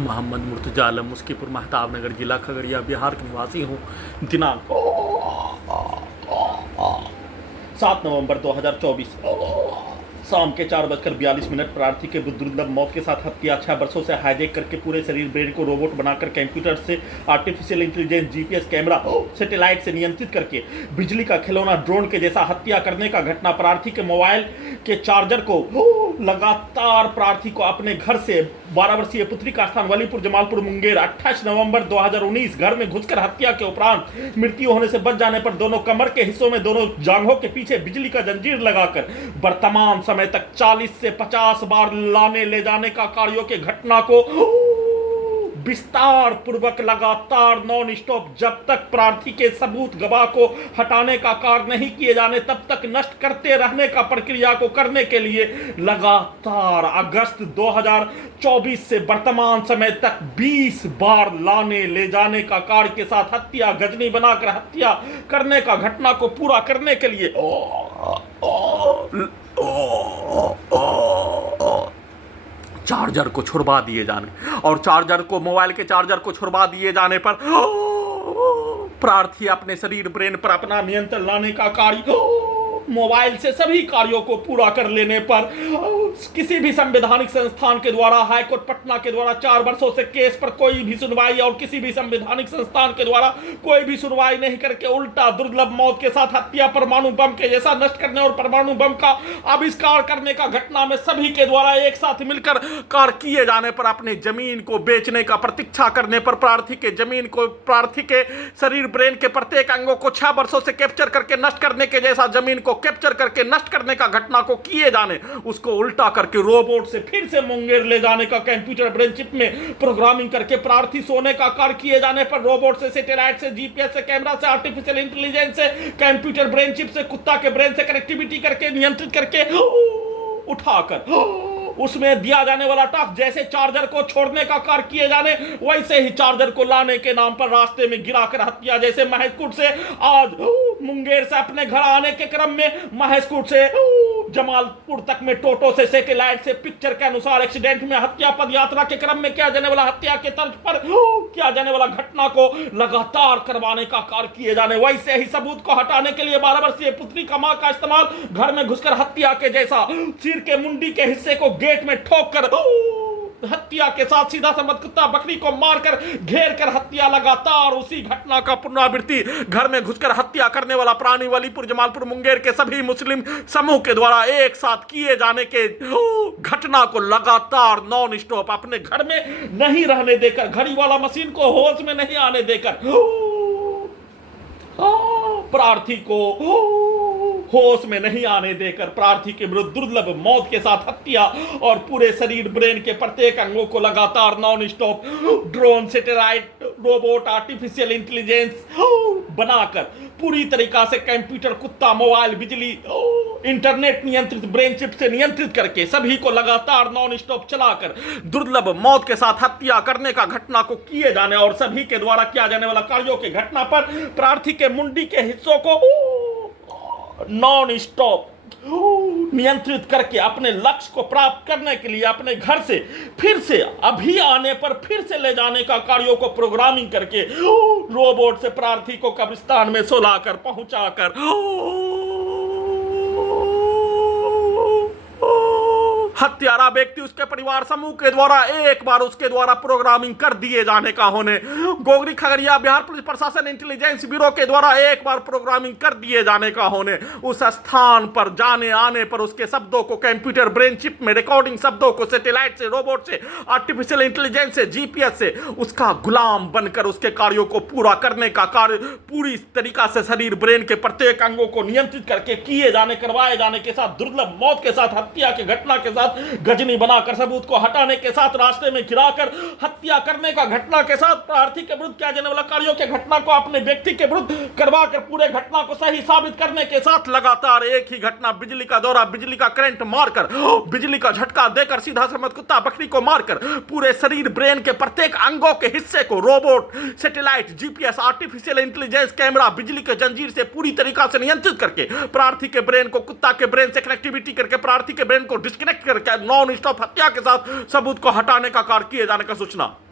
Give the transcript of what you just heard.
मोहम्मद मुर्तजा आलम मुस्कीपुर महताब नगर जिला खगड़िया बिहार के निवासी हूँ। दिनांक 7 नवंबर 2024 शाम के 4:42 प्रार्थी के दुर्लभ मौत के साथ हत्या। 6 वर्षों से हाईजैक करके पूरे शरीर ब्रेन को रोबोट बनाकर कंप्यूटर से artificial intelligence GPS camera satellite से नियंत्रित करके बिजली का खिलौना ड्रोन के जैसा हत्या करने का घटना। प्रार्थी के मोबाइल के चार्जर को लगातार प्रार्थी को अपने घर से 12 वर्षीय पुत्री का स्थान वलीपुर जमालपुर मुंगेर 28 नवंबर 2019 घर में घुसकर हत्या के उपरांत मृत्यु होने से बच जाने पर दोनों कमर के हिस्सों में दोनों जांघों के पीछे बिजली का जंजीर लगाकर वर्तमान समय तक 40 से 50 बार लाने ले जाने का कार्यों के घटना को विस्तार पूर्वक लगातार नॉन स्टॉप जब तक प्रार्थी के सबूत गवाह को हटाने का कार्य नहीं किए जाने तब तक नष्ट करते रहने का प्रक्रिया को करने के लिए लगातार अगस्त 2024 से वर्तमान समय तक 20 बार लाने ले जाने का कार्य के साथ हत्या गजनी बनाकर हत्या करने का घटना को पूरा करने के लिए चार्जर को छुड़वा दिए जाने और चार्जर को मोबाइल के चार्जर को छुड़वा दिए जाने पर प्रार्थी अपने शरीर ब्रेन पर अपना नियंत्रण लाने का कार्य मोबाइल से सभी कार्यों को पूरा कर लेने पर किसी भी संवैधानिक संस्थान के द्वारा हाईकोर्ट पटना के द्वारा 4 वर्षों से केस पर कोई भी सुनवाई और किसी भी संवैधानिक संस्थान के द्वारा कोई भी सुनवाई नहीं करके उल्टा दुर्लभ मौत के साथ हत्या परमाणु बम के जैसा नष्ट करने और परमाणु बम का आविष्कार करने का घटना में सभी के द्वारा एक साथ मिलकर कार्य किए जाने पर अपने जमीन को बेचने का प्रतीक्षा करने पर प्रार्थी के जमीन को प्रार्थी के शरीर ब्रेन के प्रत्येक अंगों को 6 वर्षों से कैप्चर करके नष्ट करने के जैसा जमीन को कैप्चर करके नष्ट करने का घटना को किए जाने उसको उल्टा करके रोबोट से फिर से मुंगेर ले जाने का कंप्यूटर ब्रेन चिप में प्रोग्रामिंग करके प्रार्थी सोने का कार्य किए जाने पर रोबोट से सैटेलाइट से जीपीएस से कैमरा से आर्टिफिशियल इंटेलिजेंस से कंप्यूटर ब्रेन चिप से कुत्ता के ब्रेन से कनेक्टिविटी करके नियंत्रित करके उठाकर उसमें दिया जाने वाला टास्क जैसे चार्जर को छोड़ने का कार्य किए जाने वैसे ही चार्जर को लाने के नाम पर रास्ते में गिराकर हत्या। जैसे महेशकूट से आज मुंगेर से अपने घर आने के क्रम में महेशकूट से जमालपुर तक में टोटो से सैटेलाइट से पिक्चर के अनुसार एक्सीडेंट में हत्या पद यात्रा के क्रम में किया जाने वाला हत्या के तर्ज पर किया जाने वाला घटना को लगातार करवाने का कार्य किए जाने। वैसे ही सबूत को हटाने के लिए 12 वर्षीय पुत्री का मां का इस्तेमाल घर में घुसकर हत्या के जैसा सिर के मुंडी के हिस्से को गेट में ठोक कर हत्या के साथ सीधा समझ कुत्ता बकरी को मारकर घेर कर हत्या। लगातार उसी घटना का पुनरावृत्ति घर में घुसकर हत्या करने वाला प्राणी वलीपुर जमालपुर मुंगेर के सभी मुस्लिम समूह के द्वारा एक साथ किए जाने के घटना को लगातार नॉन स्टॉप अपने घर में नहीं रहने देकर घड़ी वाला मशीन को होश में नहीं आने देकर प्रार्थी को होश में नहीं आने देकर प्रार्थी के विरुद्ध दुर्लभ मौत के साथ हत्या और पूरे शरीर ब्रेन के प्रत्येक अंगों को लगातार non stop drone satellite robot artificial intelligence बनाकर पूरी तरीका से कंप्यूटर कुत्ता मोबाइल बिजली इंटरनेट नियंत्रित ब्रेन चिप से नियंत्रित करके सभी को लगातार नॉन स्टॉप चलाकर दुर्लभ मौत के साथ हत्या करने का घटना को किए जाने और सभी के द्वारा किया जाने वाला कार्यों के घटना पर प्रार्थी के मुंडी के हिस्सों को नॉन स्टॉप नियंत्रित करके अपने लक्ष्य को प्राप्त करने के लिए अपने घर से फिर से अभी आने पर फिर से ले जाने का कार्यों को प्रोग्रामिंग करके रोबोट से प्रार्थी को कब्रिस्तान में सुलाकर पहुंचाकर हत्यारा व्यक्ति उसके परिवार समूह के द्वारा एक बार उसके द्वारा प्रोग्रामिंग कर दिए जाने का होने गोगरी खगड़िया बिहार पुलिस प्रशासन इंटेलिजेंस ब्यूरो के द्वारा एक बार प्रोग्रामिंग कर दिए जाने का होने उस स्थान पर जाने आने पर उसके शब्दों को कंप्यूटर ब्रेन चिप में रिकॉर्डिंग शब्दों को सैटेलाइट से रोबोट से आर्टिफिशियल इंटेलिजेंस से जीपीएस से उसका गुलाम बनकर उसके कार्यों को पूरा करने का कार्य पूरी तरीका से शरीर ब्रेन के प्रत्येक अंगों को नियंत्रित करके किए जाने करवाए जाने के साथ दुर्लभ मौत के साथ हत्या के घटना के साथ गजनी बनाकर सबूत को हटाने के साथ रास्ते में गिराकर हत्या करने का घटना के साथ प्रार्थी के विरुद्ध किया जाने वाला कार्यों के घटना को अपने व्यक्ति के विरुद्ध करवाकर पूरे घटना को सही साबित करने के साथ लगातार एक ही घटना बिजली का दौरा बिजली का करंट मारकर बिजली का झटका देकर सीधा समझ कुत्ता बकरी को मारकर पूरे शरीर ब्रेन के प्रत्येक अंगों के हिस्से को robot satellite GPS artificial intelligence camera बिजली के जंजीर से पूरी तरीका से नियंत्रित करके प्रार्थी के ब्रेन को कुत्ता के ब्रेन से कनेक्टिविटी करके प्रार्थी के ब्रेन को डिस्कनेक्ट करके नॉन स्टॉप हत्या के साथ सबूत को हटाने का कार्य किए जाने का सूचना।